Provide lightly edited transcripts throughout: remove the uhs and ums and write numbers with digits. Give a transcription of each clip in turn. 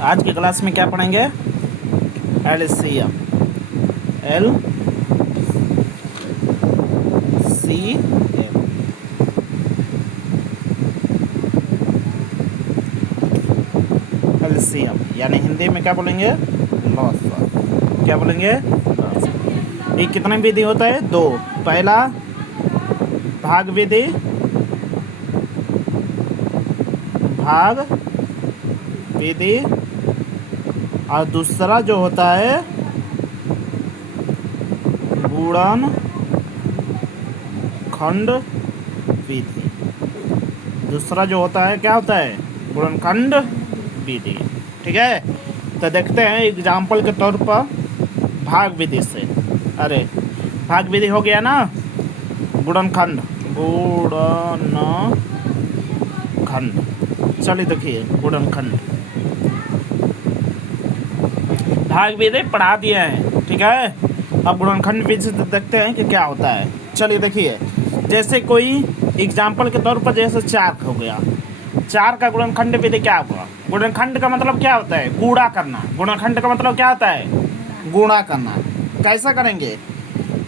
आज की क्लास में क्या पढ़ेंगे? एलसीएम। एलसीएम यानी हिंदी में क्या बोलेंगे? लॉग। क्या बोलेंगे? ये कितने विधि होता है? दो। पहला भाग विधि, और दूसरा जो होता है गुणनखंड विधि। दूसरा जो होता है क्या होता है? गुणनखंड विधि। ठीक है, तो देखते हैं एग्जाम्पल के तौर पर भाग विधि से। अरे भाग विधि हो गया ना, गुणनखंड। चलिए देखिए गुणनखंड। भाग विधि पढ़ा दिए हैं, ठीक है। अब गुणनखंड विधि से देखते हैं कि क्या होता है। चलिए देखिए, जैसे कोई एग्जाम्पल के तौर पर जैसे 4 हो गया, 4 का गुणनखंड विधि क्या होगा? गुणनखंड का मतलब क्या होता है? गुणा करना। गुणनखंड का मतलब क्या होता है? गुणा करना। कैसा करेंगे?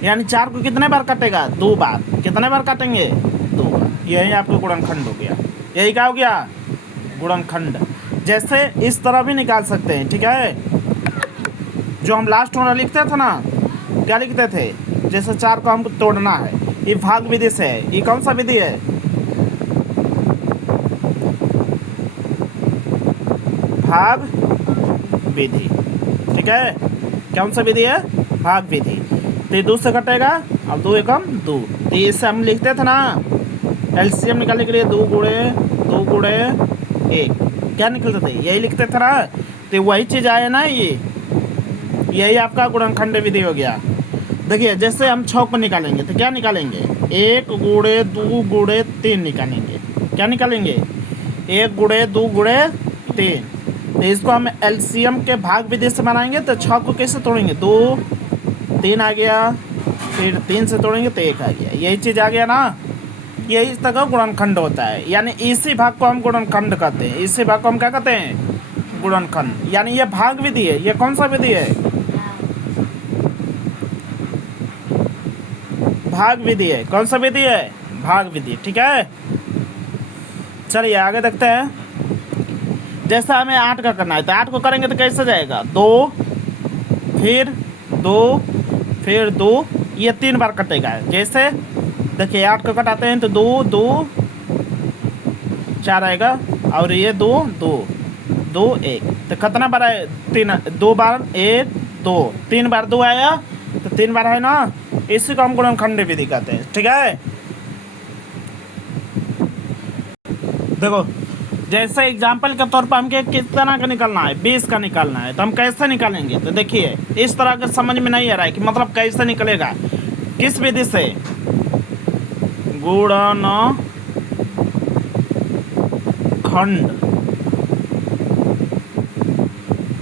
यानी 4 को कितने बार काटेगा? 2 बार। कितने बार काटेंगे? 2 बार। यही आपका गुणनखंड हो गया। यही क्या हो गया? गुणनखंड। जैसे इस तरह भी निकाल सकते हैं, ठीक है। जो हम लास्ट वाला लिखते थे ना, क्या लिखते थे? जैसे 4 को हमको तोड़ना है, ये भाग विधि से है। ये कौन सा विधि है? भाग विधि, ठीक है। कौन सा विधि है? भाग विधि। तो ये 2 से कटेगा, अब 2 एकम 2। तो इससे हम लिखते थे ना एलसीएम निकालने के लिए 2 गुणे 1 क्या निकलते थे? यही लिखते थे ना। तो वही चीज़ आया ना, यही आपका गुणनखंड विधि हो गया। देखिए जैसे हम 6 को निकालेंगे तो क्या निकालेंगे? 1 गुणे 2 गुणे 3 निकालेंगे। क्या निकालेंगे? 1 गुणे 2 गुणे 3। तो इसको हम एलसीएम के भाग विधि से बनाएंगे। तो 6 को कैसे तोड़ेंगे? 2 3 आ गया, फिर 3 से तोड़ेंगे तो 1 आ गया। यही चीज़ आ गया ना। यही इस तरह का गुणनखंड होता है। यानी इसी भाग को हम गुणनखंड कहते हैं। इसी भाग को हम क्या कहते हैं? गुणनखंड। यानी ये भाग विधि है। ये कौन सा विधि है? भाग विधि है। कौन सा विधि है? भाग विधि, ठीक है। चलिए आगे देखते हैं। जैसा हमें 8 का करना है, तो 8 को करेंगे तो कैसे जाएगा? 2 फिर 2 फिर 2, ये 3 बार कटेगा। जैसे देखिए 8 को कटाते हैं तो 2 2 4 आएगा, और ये 2 2 2 1। तो कितना बार आए? 3। 2 बार 1 2, 3 बार 2 आया, तो 3 बार है ना। इसी को हम गुणनखंड विधि कहते हैं, ठीक है। देखो जैसे एग्जाम्पल के तौर पर हमके किस तरह का निकालना है? 20 का निकालना है। तो हम कैसे निकालेंगे? तो देखिए इस तरह का समझ में नहीं आ रहा है कि मतलब कैसे निकलेगा, किस विधि से?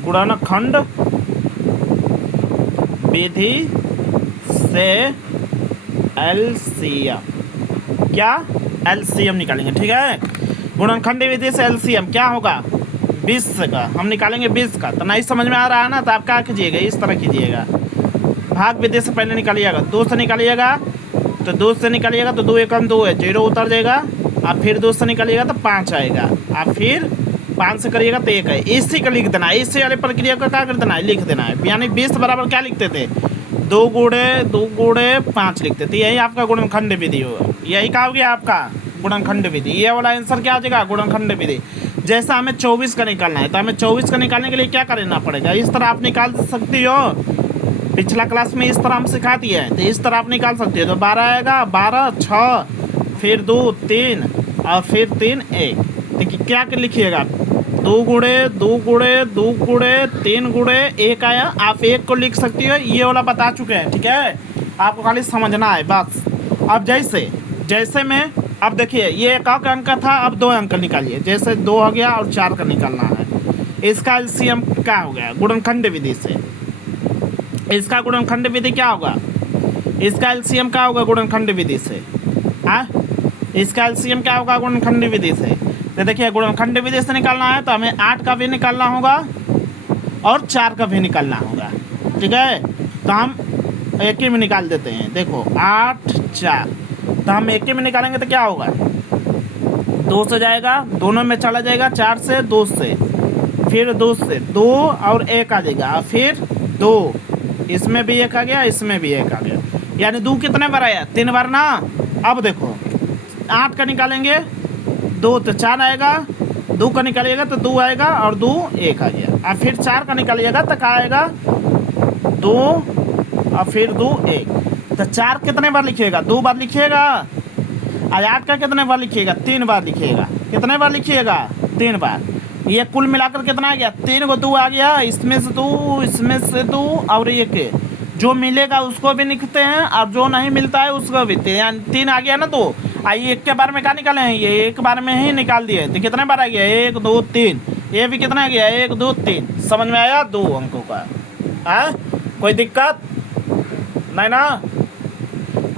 गुणनखंड विधि से एलसीएम। क्या? एलसीएम निकालेंगे, ठीक है। गुणनखंड विधि से एलसीएम क्या होगा? 20 का हम निकालेंगे 20 का। तो नहीं समझ में आ रहा है ना, तो आप क्या कीजिएगा? इस तरह कीजिएगा। भाग विधि से पहले निकालिएगा, 2 से निकालिएगा। तो 2 से निकालिएगा तो 2 एकम 2 है, 0 उतर जाएगा। आप फिर 2 से निकालिएगा तो 5 आएगा। आप फिर 5 से करिएगा तो 1 है। इसी का लिख देना है। इसी वाले प्रक्रिया का क्या कर देना है? लिख देना है। यानी 20 बराबर क्या लिखते थे? 2 गुणे 5 लिखते थे। यही आपका गुणनखंड विधि होगा। यही क्या हो गया आपका? गुणनखंड विधि। ये वाला आंसर क्या हो जाएगा? गुणनखंड विधि। जैसा हमें 24 का निकालना है, तो हमें 24 का निकालने के लिए क्या करना पड़ेगा? इस तरह आप निकाल सकती हो। पिछला क्लास में इस तरह हम सिखा दिए हैं, तो इस तरह आप निकाल सकते हो। तो 12 आएगा, 12 6 फिर 2 3 और फिर 3 1। देखिए क्या लिखिएगा? 2 गुणे 2 गुणे 2 गुणे 3 गुणे 1 आया। आप 1 को लिख सकती हो। ये वाला बता चुके हैं, ठीक है। आपको खाली समझना है बस। अब जैसे में अब देखिए ये 1 अंक का था, अब 2 अंक निकालिए। जैसे 2 हो गया और 4 का निकालना है। इसका एलसीएम क्या हो गया? गुणनखंड विधि से। इसका गुणनखंड विधि क्या होगा? इसका एलसीएम क्या होगा गुणनखंड विधि से? हाँ, इसका एलसीएम क्या होगा गुणनखंड विधि से? तो देखिए गुणनखंड विधि से निकालना है तो हमें 8 का भी निकालना होगा और 4 का भी निकालना होगा। ठीक है, तो हम एक ही में निकाल देते हैं। देखो 8 4, तो हम एक ही में निकालेंगे तो क्या होगा, 2 से जाएगा, दोनों में चला जाएगा, 4 से 2 से, फिर 2 से 2 और 1 आ जाएगा, फिर 2, इसमें भी 1 आ गया, इसमें भी 1 आ गया, यानी 2 कितने बार आया, 3 बार ना। अब देखो 8 का निकालेंगे 2 तो 4 आएगा, 2 का निकालिएगा तो 2 आएगा और 2 1 आ गया। अब फिर 4 का निकालिएगा तो क्या आएगा, 2 और फिर 2 1, तो 4 कितने बार लिखिएगा, 2 बार लिखिएगा। आज 8 का कितने बार लिखिएगा, 3 बार लिखिएगा। कितने बार लिखिएगा, 3 बार। ये कुल मिलाकर कितना आ गया, 3 को 2 आ गया, इसमें से 2, इसमें से 2 और 1, जो मिलेगा उसको भी लिखते हैं और जो नहीं मिलता है उसको भी, यानी 3 आ गया ना। तो आइए एक के बार में क्या निकाले हैं, ये एक बार में ही निकाल दिए, तो कितने बार आ गया, 1 2 3, ये भी कितना आ गया, 1 2 3। समझ में आया, 2 अंकों का है, कोई दिक्कत नहीं ना।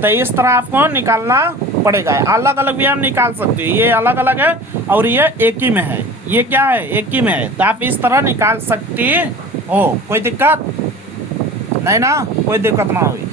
तो इस तरह आपको निकालना पड़ेगा। अलग अलग भी हम निकाल सकते हैं, ये अलग अलग है और ये एक ही में है, ये क्या है, एक ही में है, तो आप इस तरह निकाल सकती हो। कोई दिक्कत नहीं ना, कोई दिक्कत ना हुई।